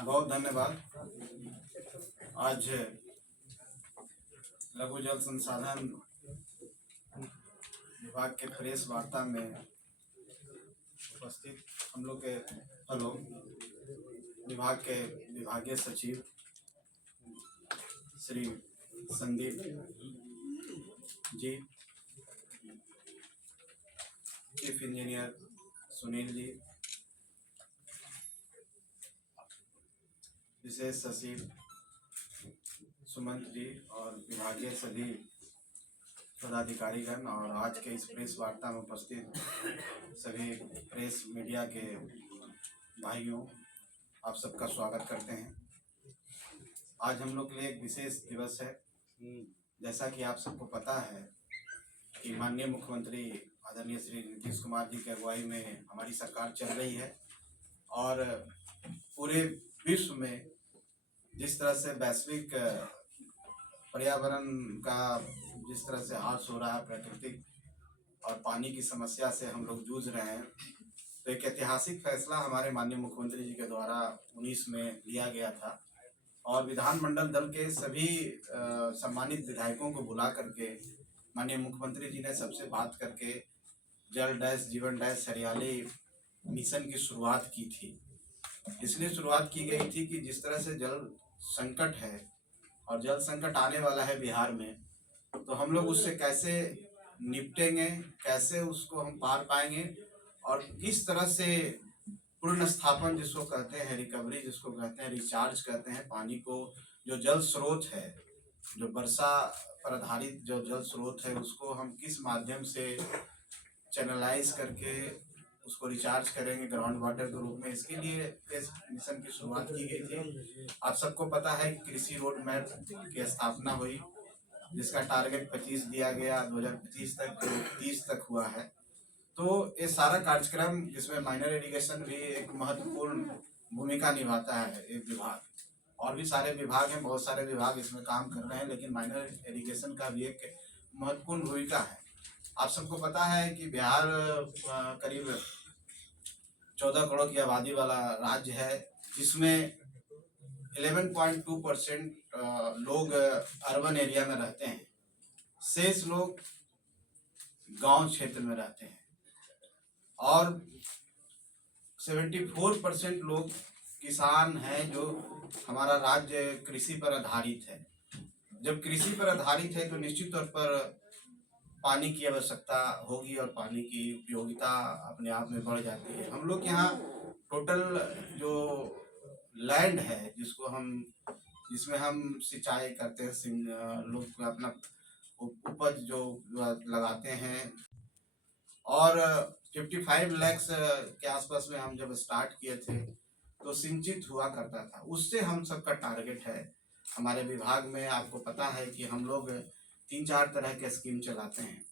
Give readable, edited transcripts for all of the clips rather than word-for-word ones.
बहुत धन्यवाद। आज लघु जल संसाधन विभाग के प्रेस वार्ता में उपस्थित हम लोग के विभाग के विभागीय सचिव श्री संदीप जी, चीफ इंजीनियर सुनील जी, विशेष सचिव सुमंत जी और विभागीय सभी पदाधिकारीगण और आज के इस प्रेस वार्ता में उपस्थित सभी प्रेस मीडिया के भाइयों, आप सबका स्वागत करते हैं। आज हम लोग के लिए एक विशेष दिवस है। जैसा कि आप सबको पता है कि माननीय मुख्यमंत्री आदरणीय श्री नीतीश कुमार जी की अगुवाई में हमारी सरकार चल रही है और पूरे विश्व में जिस तरह से वैश्विक पर्यावरण का जिस तरह से हास हो रहा है, प्राकृतिक और पानी की समस्या से हम लोग जूझ रहे हैं, तो एक ऐतिहासिक फैसला हमारे माननीय मुख्यमंत्री जी के द्वारा 19 में लिया गया था और विधानमंडल दल के सभी सम्मानित विधायकों को बुला करके माननीय मुख्यमंत्री जी ने सबसे बात करके जल डैश जीवन डैश हरियाली मिशन की शुरुआत की थी। इसलिए शुरुआत की गई थी कि जिस तरह से जल संकट है और जल संकट आने वाला है बिहार में, तो हम लोग उससे कैसे निपटेंगे, कैसे उसको हम पार पाएंगे और किस तरह से पूर्ण स्थापन जिसको कहते हैं, रिकवरी जिसको कहते हैं, रिचार्ज कहते हैं, पानी को जो जल स्रोत है, जो वर्षा पर आधारित जो जल स्रोत है, उसको हम किस माध्यम से चैनलाइज करके उसको रिचार्ज करेंगे ग्राउंड वाटर के रूप में। इसके लिए इस मिशन की शुरुआत की गई थी। आप सबको पता है कि कृषि रोड मैप की स्थापना हुई, जिसका टारगेट 25 दिया गया, 2025 तक 30 तक हुआ है। तो ये सारा कार्यक्रम जिसमें माइनर इरिगेशन भी एक महत्वपूर्ण भूमिका निभाता है, एक विभाग, और भी सारे विभाग हैं, बहुत सारे विभाग इसमें काम कर रहे हैं, लेकिन माइनर इरिगेशन का भी एक महत्वपूर्ण भूमिका है। आप सबको पता है कि बिहार करीब 14 करोड़ की आबादी वाला राज्य है, जिसमें 11.2% लोग अर्बन एरिया में रहते हैं, शेष लोग गांव क्षेत्र में रहते हैं और 74% लोग किसान हैं। जो हमारा राज्य कृषि पर आधारित है। जब कृषि पर आधारित है तो निश्चित तौर पर पानी की आवश्यकता होगी और पानी की उपयोगिता अपने आप में बढ़ जाती है। हम लोग यहाँ टोटल जो लैंड है जिसमें हम सिंचाई करते हैं, लोग अपना उपज जो लगाते हैं, और 55 लाख के आसपास में हम जब स्टार्ट किए थे तो सिंचित हुआ करता था। उससे हम सबका टारगेट है हमारे विभाग में। आपको पता है कि हम लोग 3-4 तरह के स्कीम चलाते हैं।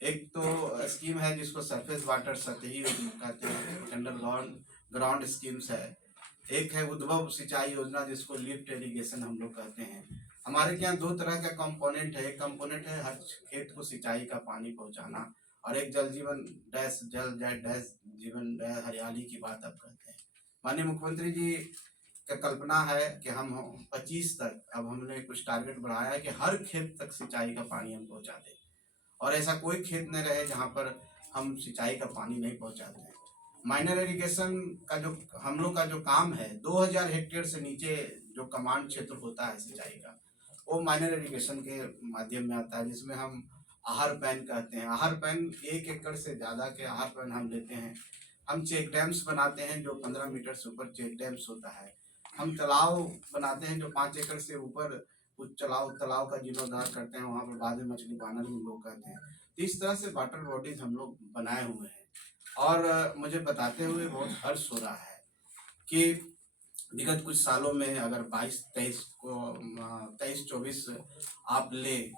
एक तो स्कीम है जिसको सरफेस वाटर सतही कहते हैं, अंडर ग्राउंड स्कीम्स है। एक है उद्भव सिंचाई योजना जिसको लिफ्ट इरिगेशन हम लोग कहते हैं। हमारे यहाँ 2 तरह का कंपोनेंट है। एक कंपोनेंट है हर खेत को सिंचाई का पानी पहुँचाना, और एक जल जीवन डैश जल डैश जीवन डैश हरियाली की बात आप कहते हैं। माननीय मुख्यमंत्री जी का कल्पना है कि हम 25 तक, अब हमने कुछ टारगेट बढ़ाया है कि हर खेत तक सिंचाई का पानी हम पहुंचा दें, और ऐसा कोई खेत न रहे जहां पर हम सिंचाई का पानी नहीं पहुंचाते हैं। माइनर इरिगेशन का जो हम लोग का जो काम है, 2000 हेक्टेयर से नीचे जो कमांड क्षेत्र होता है सिंचाई का, वो माइनर इरिगेशन के माध्यम में आता है, जिसमें हम आहार पैन कहते हैं। आहार पैन 1 एकड़ से ज़्यादा के आहार पैन हम लेते हैं। हम चेक डैम्स बनाते हैं जो 15 मीटर से ऊपर चेक डैम्स होता है। हम तालाब बनाते हैं जो 5 एकड़ से ऊपर उस तालाब का जीर्णोद्धार करते हैं, वहाँ पर बाद में मछली पालन हम लोग कहते हैं। तो इस तरह से वाटर बॉडीज हम लोग बनाए हुए हैं, और मुझे बताते हुए बहुत हर्ष हो रहा है कि विगत कुछ सालों में अगर 23-24 आप ले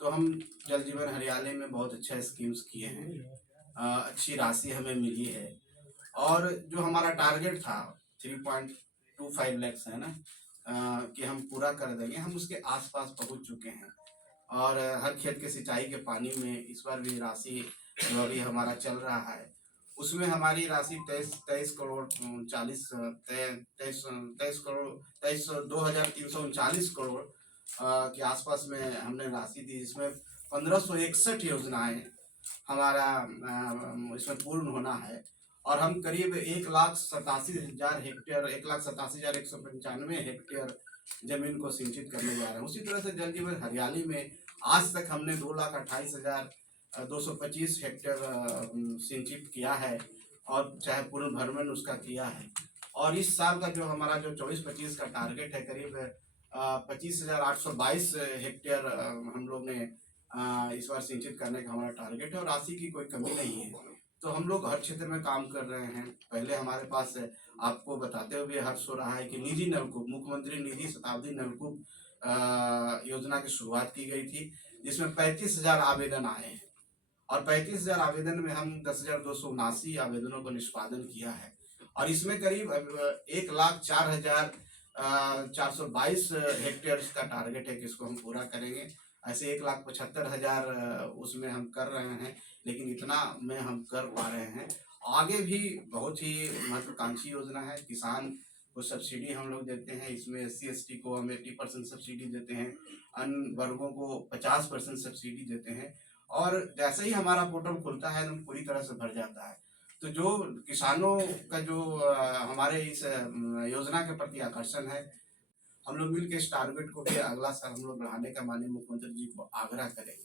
तो हम जल जीवन हरियाली में बहुत अच्छा स्कीम्स किए हैं, अच्छी राशि हमें मिली है, और जो हमारा टारगेट था 3.25 लाख है ना, कि हम पूरा कर देंगे, हम उसके आसपास पहुंच चुके हैं। और हर खेत के सिंचाई के पानी में इस बार भी राशि जो अभी हमारा चल रहा है उसमें हमारी राशि 23 करोड़ के आसपास में हमने राशि दी, जिसमें 1561 योजनाएं हमारा इसमें पूर्ण होना है। और हम करीब 1,87,000 हेक्टेयर 1,87,195 हेक्टेयर जमीन को सिंचित करने जा रहे हैं। उसी तरह से जल जीवन हरियाली में आज तक हमने 2,28,225 हेक्टेयर सिंचित किया है, और चाहे पूर्ण भ्रमण उसका किया है। और इस साल का जो हमारा जो 24-25 का टारगेट है, करीब 25,822 हेक्टेयर हम लोग ने इस बार सिंचित करने का हमारा टारगेट है, और राशि की कोई कमी नहीं है। तो हम लोग हर क्षेत्र में काम कर रहे हैं। पहले हमारे पास आपको बताते हुए हर्ष हो रहा है कि निजी नलकूप, मुख्यमंत्री निधि शताब्दी नलकूप योजना की शुरुआत की गई थी, जिसमें 35,000 आवेदन आए हैं, और 35,000 आवेदन में हम 10,279 आवेदनों को निष्पादन किया है। और इसमें करीब 1,04,422 हेक्टेयर का टारगेट है कि इसको हम पूरा करेंगे। ऐसे 1,75,000 उसमें हम कर रहे हैं, लेकिन इतना में हम कर पा रहे हैं। आगे भी बहुत ही महत्वाकांक्षी योजना है। किसान को सब्सिडी हम लोग देते हैं, इसमें SC/ST को हम 80% सब्सिडी देते हैं, अन्य वर्गों को 50% सब्सिडी देते हैं। और जैसे ही हमारा पोर्टल खुलता है तो पूरी तरह से भर जाता है। तो जो किसानों का जो हमारे इस योजना के प्रति आकर्षण है, हम लोग मिल के इस टारगेट को भी अगला साल हम लोग बढ़ाने का माननीय मुख्यमंत्री जी को आग्रह करेंगे।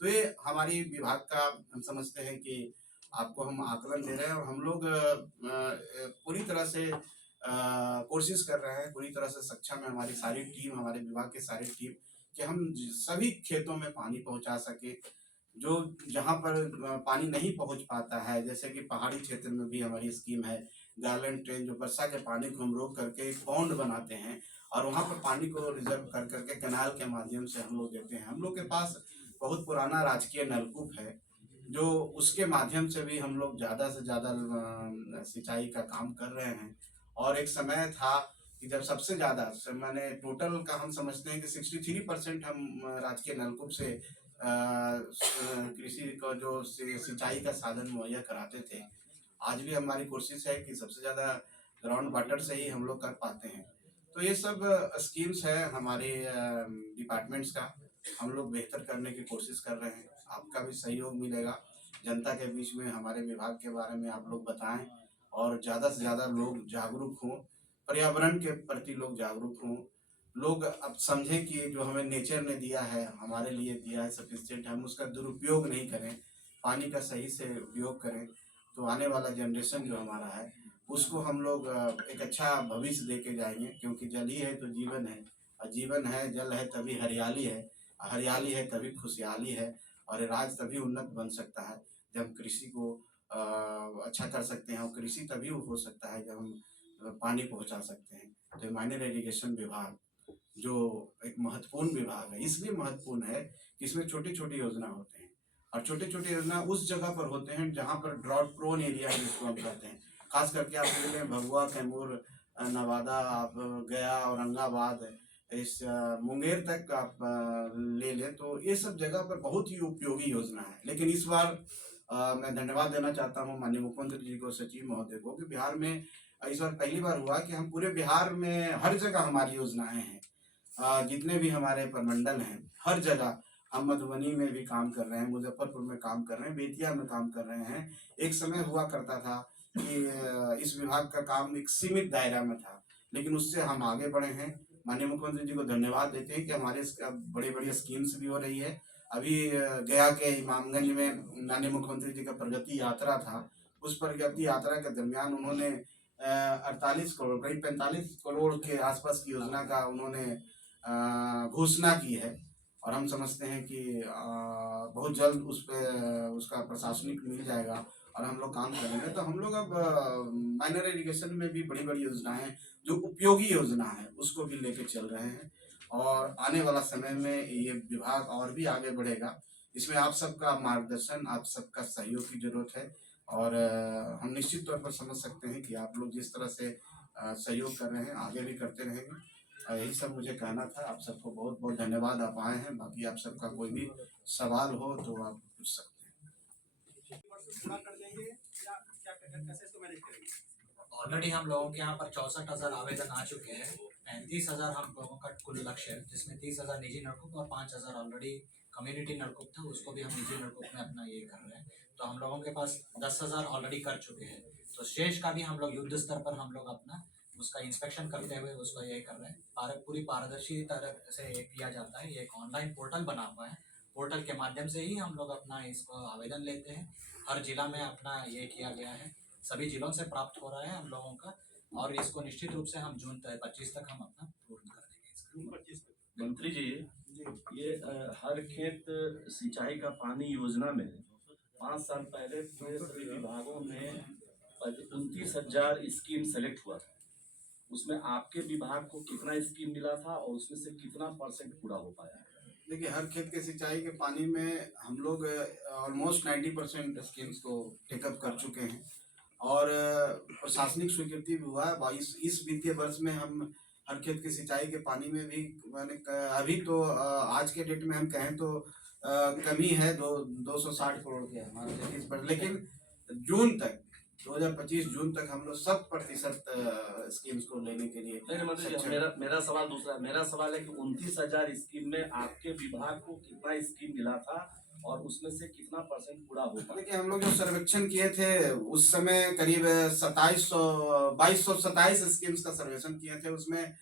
तो ये हमारी विभाग का हम समझते हैं कि आपको हम आकलन दे रहे हैं, और हम लोग पूरी तरह से कोशिश कर रहे हैं, पूरी तरह से सक्षम है हमारी सारी टीम, हमारे विभाग की सारी टीम, कि हम सभी खेतों में पानी पहुंचा सके। जो जहाँ पर पानी नहीं पहुंच पाता है, जैसे कि पहाड़ी क्षेत्र में भी हमारी स्कीम है गार्लैंड ट्रेन, जो वर्षा के पानी को हम रोक करके एक पॉन्ड बनाते हैं, और वहाँ पर पानी को रिजर्व कर करके कैनाल के माध्यम से हम लोग देते हैं। हम लोग के पास बहुत पुराना राजकीय नलकूप है, जो उसके माध्यम से भी हम लोग ज़्यादा से ज़्यादा सिंचाई का काम कर रहे हैं। और एक समय था कि जब सबसे ज़्यादा मैंने टोटल का हम समझते हैं कि 63% हम राजकीय नलकूप से कृषि का जो सिंचाई का साधन मुहैया कराते थे। आज भी हमारी कोशिश है कि सबसे ज़्यादा ग्राउंड वाटर से ही हम लोग कर पाते हैं। तो ये सब स्कीम्स है हमारे डिपार्टमेंट्स का, हम लोग बेहतर करने की कोशिश कर रहे हैं। आपका भी सहयोग मिलेगा, जनता के बीच में हमारे विभाग के बारे में आप लोग बताएं, और ज़्यादा से ज़्यादा लोग जागरूक हों, पर्यावरण के प्रति लोग जागरूक हों। लोग अब समझें कि जो हमें नेचर ने दिया है, हमारे लिए दिया है सफिशिएंट, हम उसका दुरुपयोग नहीं करें, पानी का सही से उपयोग करें। तो आने वाला जनरेशन जो हमारा है, उसको हम लोग एक अच्छा भविष्य दे के जाएंगे, क्योंकि जल ही है तो जीवन है, और जीवन है, जल है तभी हरियाली है, हरियाली है तभी खुशहाली है, और ये राज्य तभी उन्नत बन सकता है जब हम कृषि को अच्छा कर सकते हैं। और कृषि तभी हो सकता है जब हम पानी पहुंचा सकते हैं। तो माइनर इरिगेशन विभाग जो एक महत्वपूर्ण विभाग है, इसलिए महत्वपूर्ण है कि इसमें छोटी छोटी योजना होते हैं, और छोटे छोटे योजना उस जगह पर होते हैं जहाँ पर ड्रॉट प्रोन एरिया है, जिसको हम कहते हैं। खास करके आप ले लें भभुआ, कैमूर, नवादा, आप गया, औरंगाबाद, इस मुंगेर तक आप ले लें, तो ये सब जगह पर बहुत ही उपयोगी योजना है। लेकिन इस बार मैं धन्यवाद देना चाहता हूँ माननीय मुख्यमंत्री जी को, सचिव महोदय को, कि बिहार में इस बार पहली बार हुआ कि हम पूरे बिहार में हर जगह हमारी योजनाएं हैं। जितने भी हमारे प्रमंडल हैं, हर जगह हम मधुबनी में भी काम कर रहे हैं, मुजफ्फरपुर में काम कर रहे हैं, बेतिया में काम कर रहे हैं। एक समय हुआ करता था कि इस विभाग का काम एक सीमित दायरा में था, लेकिन उससे हम आगे बढ़े हैं। माननीय मुख्यमंत्री जी को धन्यवाद देते हैं कि हमारे बड़ी बड़ी स्कीम्स भी हो रही है। अभी गया के इमामगंज में माननीय मुख्यमंत्री जी का प्रगति यात्रा था। उस प्रगति यात्रा के दरमियान उन्होंने 48 करोड़ करीब 45 करोड़ के आसपास की योजना का उन्होंने घोषणा की है, और हम समझते हैं कि बहुत जल्द उस पर उसका प्रशासनिक मिल जाएगा, और हम लोग काम करेंगे। तो हम लोग अब माइनर इरिगेशन में भी बड़ी बड़ी योजनाएं जो उपयोगी योजना है उसको भी लेके चल रहे हैं, और आने वाला समय में ये विभाग और भी आगे बढ़ेगा। इसमें आप सबका मार्गदर्शन, आप सबका सहयोग की जरूरत है, और हम निश्चित तौर पर समझ सकते हैं कि आप लोग जिस तरह से सहयोग कर रहे हैं आगे भी करते रहेंगे। यही सब मुझे कहना था। आप सबको बहुत बहुत धन्यवाद, आप आए हैं। बाकी आप सबका कोई भी सवाल हो तो आप पूछ सकते हैं। ऑलरेडी हम लोगों के यहाँ पर 64,000 आवेदन आ चुके हैं। 35,000 हम लोगों का कुल लक्ष्य है, जिसमें 30,000 निजी नलकूप और 5,000 ऑलरेडी कम्युनिटी नलकूप था, उसको भी हम निजी नलकूप में अपना ये कर रहे हैं। तो हम लोगों के पास 10,000 ऑलरेडी कर चुके हैं। तो शेष का भी हम लोग युद्ध स्तर पर हम लोग अपना उसका इंस्पेक्शन करते हुए उसको ये कर रहे हैं। पूरी पारदर्शी तरह से ये किया जाता है। ये एक ऑनलाइन पोर्टल बना हुआ है, पोर्टल के माध्यम से ही हम लोग अपना इसको आवेदन लेते हैं। हर जिला में अपना ये किया गया है, सभी जिलों से प्राप्त हो रहा है हम लोगों का, और इसको निश्चित रूप से हम जून 25 तक हम अपना पूर्ण कर देंगे। मंत्री जी, ये हर खेत सिंचाई का पानी योजना में 5 साल पहले पूरे सभी विभागों में 29,000 स्कीम सेलेक्ट हुआ था। उसमें आपके विभाग को कितना स्कीम मिला था और उसमें से कितना % पूरा हो पाया? देखिए, हर खेत के सिंचाई के पानी में हम लोग ऑलमोस्ट 90% स्कीम्स को टेकअप कर चुके हैं और प्रशासनिक स्वीकृति भी हुआ है। इस वित्तीय वर्ष में हम हर खेत की सिंचाई के पानी में भी अभी तो आज के डेट में हम कहें तो कमी है 260 करोड़ की हमारे 33%, लेकिन जून तक 2025 जून तक हम लोग 100% स्कीम्स को लेने के लिए। नहीं मतलब मेरा सवाल दूसरा है। मेरा सवाल है कि 29,000 स्कीम में आपके विभाग को कितना स्कीम मिला था और उसमें से कितना % पूरा होगा? देखिए, हम लोग जो सर्वेक्षण किए थे उस समय करीब 2227 स्कीम्स का सर्वेक्षण किए थे। उसमें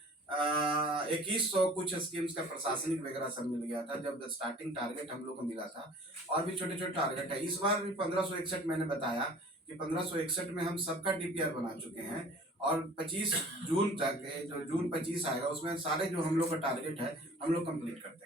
2100 कुछ स्कीम्स का प्रशासनिक वगैरह सब मिल गया था, जब स्टार्टिंग टारगेट हम लोग को मिला था। और भी छोटे छोटे टारगेट है। इस बार भी 1561 मैंने बताया कि 1561 में हम सबका DPR बना चुके हैं और 25 जून तक जो जून 25 आएगा उसमें सारे जो हम लोग का टारगेट है हम लोग कंप्लीट करते हैं।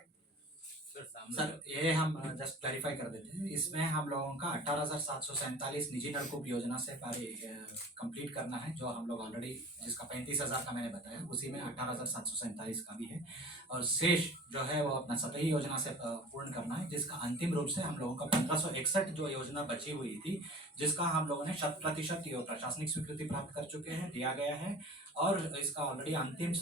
सर, ये हम जस्ट क्लैरिफाई कर देते हैं। इसमें हम लोगों का 18,747 निजी नलकूप योजना से कंप्लीट करना है, जो हम लोग ऑलरेडी जिसका 35,000 का मैंने बताया, उसी में 18,747 का भी है। और शेष जो है वो अपना सतही योजना से पूर्ण करना है, जिसका अंतिम रूप से हम लोगों का 1561 जो योजना बची हुई थी, जिसका हम लोगों ने 100% प्रशासनिक स्वीकृति प्राप्त कर चुके हैं, दिया गया है। और इसका ऑलरेडी अंतिम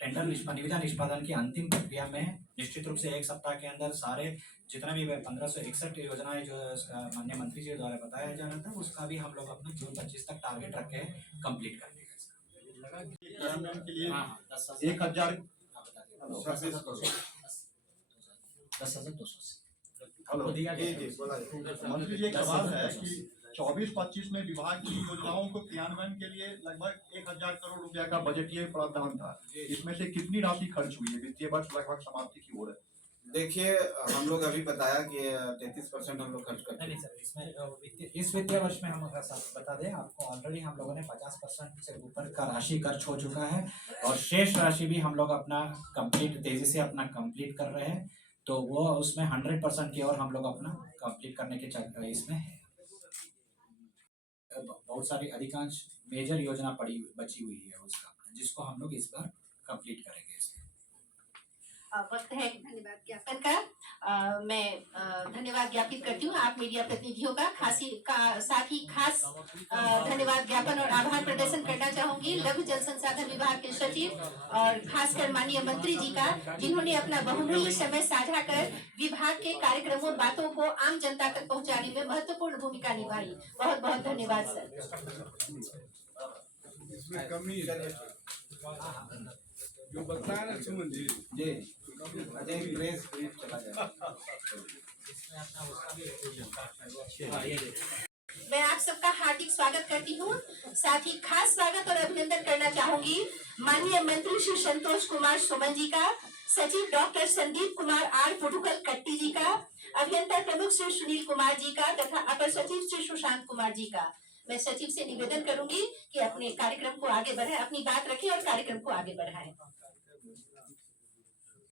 टेंडर निविदा निष्पादन की अंतिम प्रक्रिया में निश्चित रूप से 1 सप्ताह के अंदर सारे जितना भी 1561 योजनाएं जो माननीय मंत्री जी द्वारा बताया जा रहा था, उसका भी हम लोग अपना जून 25 तक टारगेट रखे हैं कंप्लीट करने का। 10,000 मंत्री जी, एक सवाल है कि 24-25 में विभाग की योजनाओं को क्रियान्वयन के लिए लगभग 1,000 करोड़ रुपया का बजटीय प्रावधान था। इसमें से कितनी राशि खर्च हुई है? वित्तीय वर्ष लगभग समाप्ति की ओर है। देखिए, हम लोग अभी बताया कि 33% हम लोग खर्च करते हैं। नहीं सर, इसमें इस वित्तीय वर्ष में हम बता दें आपको, ऑलरेडी हम लोगों ने 50% से ऊपर का राशि खर्च हो चुका है और शेष राशि भी हम लोग अपना तेजी से अपना कंप्लीट कर रहे हैं। तो वो उसमें 100% की ओर हम लोग अपना कंप्लीट करने के इसमें है। बहुत सारी अधिकांश मेजर योजना बची हुई है उसका, जिसको हम लोग इस बार कंप्लीट करेंगे। वक्त है धन्यवाद ज्ञापन का। मैं धन्यवाद ज्ञापित करती हूँ आप मीडिया प्रतिनिधियों का साथ ही खास धन्यवाद ज्ञापन और आभार प्रदर्शन करना चाहूंगी लघु जल संसाधन विभाग के सचिव और खासकर माननीय मंत्री जी का, जिन्होंने अपना बहुमूल्य समय साझा कर विभाग के कार्यक्रमों बातों को आम जनता तक पहुँचाने में महत्वपूर्ण भूमिका निभाई। बहुत बहुत धन्यवाद सर। इसमें कमी जो बताया ना सुमन जी, प्रेस चला जाए। मैं आप सबका हार्दिक स्वागत करती हूँ। साथ ही खास स्वागत और अभिनंदन करना चाहूंगी माननीय मंत्री श्री संतोष कुमार सुमन जी का, सचिव डॉक्टर संदीप कुमार आर पुडुकल कट्टी जी का, अभियंता प्रमुख श्री सुनील कुमार जी का तथा अपर सचिव श्री सुशांत कुमार जी का। मैं सचिव से निवेदन करूंगी कि अपने कार्यक्रम को आगे बढ़ाएं, अपनी बात रखें और कार्यक्रम को आगे बढ़ाएं।